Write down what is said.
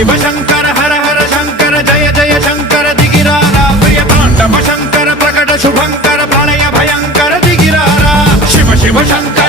शिव शंकर हर हर शंकर जय जय शंकर दिगिरारा प्रिय तांडव शंकर प्रकट शुभंकर प्रलय भयंकर दिगिरारा शिव शिव शंकर